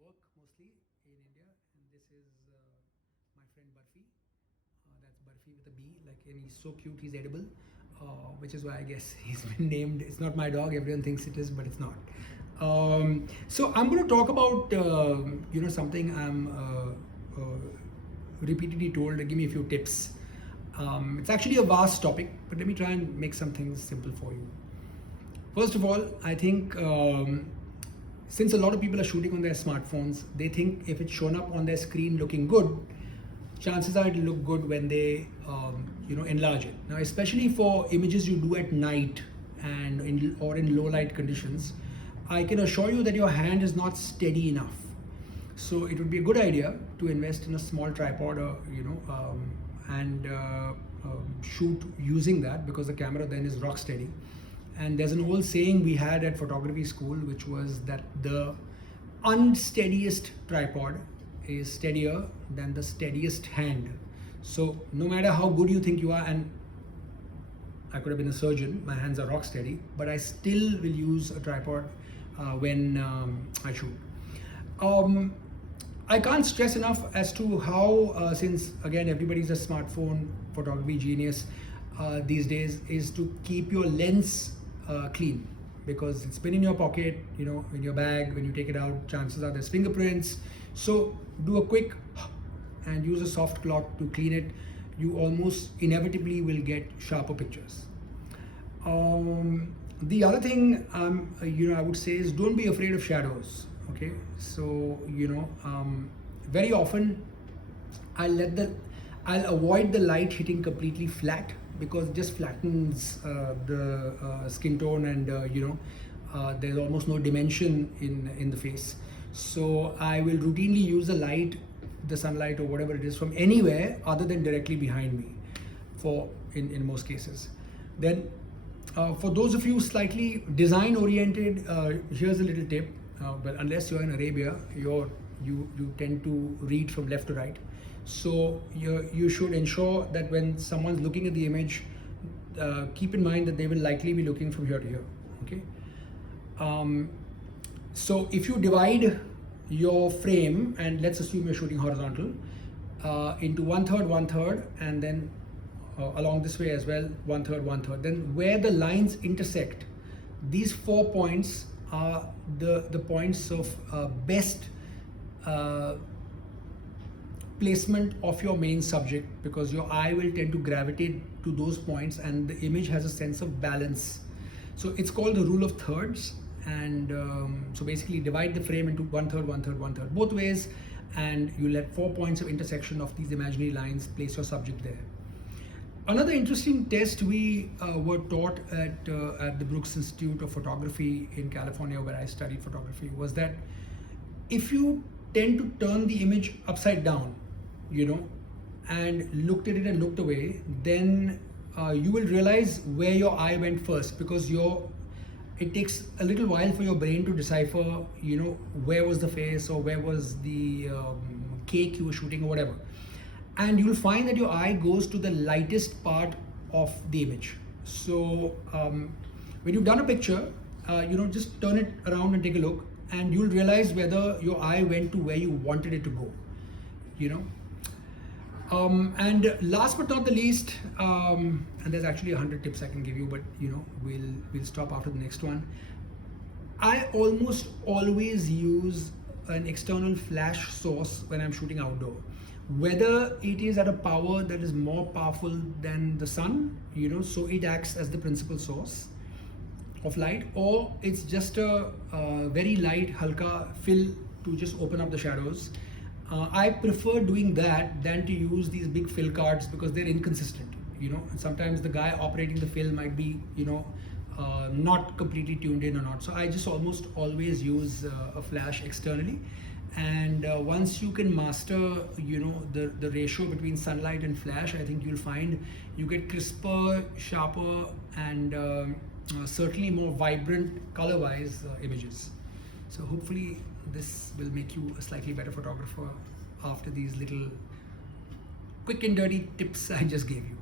work mostly in India, and this is my friend Barfi. That's Barfi with a B, like, and he's so cute, he's edible, which is why I guess he's been named. It's not my dog, everyone thinks it is, but it's not. So I'm going to talk about something I'm repeatedly told. Give me a few tips. It's actually a vast topic, but let me try and make some things simple for you. First of all, I think since a lot of people are shooting on their smartphones, they think if it's shown up on their screen looking good, chances are it'll look good when they enlarge it. Now, especially for images you do at night and or in low light conditions, I can assure you that your hand is not steady enough. So it would be a good idea to invest in a small tripod, and shoot using that, because the camera then is rock steady. And there's an old saying we had at photography school, which was that the unsteadiest tripod is steadier than the steadiest hand. So no matter how good you think you are, and I could have been a surgeon, my hands are rock steady, but I still will use a tripod when I shoot. I can't stress enough as to how, since again everybody's a smartphone photography genius these days, is to keep your lens clean, because it's been in your pocket, in your bag. When you take it out, chances are there's fingerprints. So do a quick and use a soft cloth to clean it. You almost inevitably will get sharper pictures. The other thing I would say is, don't be afraid of shadows. Okay, so very often I'll avoid the light hitting completely flat, because it just flattens the skin tone, and there's almost no dimension in the face. So I will routinely use the sunlight or whatever it is, from anywhere other than directly behind me, in most cases. Then for those of you slightly design oriented, here's a little tip. Well, unless you're in Arabia, you tend to read from left to right. So you should ensure that when someone's looking at the image, keep in mind that they will likely be looking from here to here. Okay. So if you divide your frame, and let's assume you're shooting horizontal, into 1/3, and then along this way as well, 1/3, then where the lines intersect, these 4 points are the points of best placement of your main subject, because your eye will tend to gravitate to those points, and the image has a sense of balance. So it's called the rule of thirds. And so basically divide the frame into 1/3 both ways, and you let 4 points of intersection of these imaginary lines place your subject there. Another interesting test we were taught at the Brooks Institute of Photography in California, where I studied photography, was that if you tend to turn the image upside down, and looked at it and looked away, then you will realize where your eye went first, because it takes a little while for your brain to decipher, where was the face, or where was the cake you were shooting, or whatever. And you'll find that your eye goes to the lightest part of the image. So when you've done a picture, just turn it around and take a look, and you'll realize whether your eye went to where you wanted it to go. And last but not the least, and there's actually 100 tips I can give you, but we'll stop after the next one. I almost always use an external flash source when I'm shooting outdoor, whether it is at a power that is more powerful than the sun, so it acts as the principal source of light, or it's just a very light halka fill to just open up the shadows. I prefer doing that than to use these big fill cards, because they're inconsistent. And sometimes the guy operating the fill might be not completely tuned in or not. So I just almost always use a flash externally. And once you can master the ratio between sunlight and flash, I think you'll find you get crisper, sharper, and certainly more vibrant color wise images. So hopefully this will make you a slightly better photographer after these little quick and dirty tips I just gave you.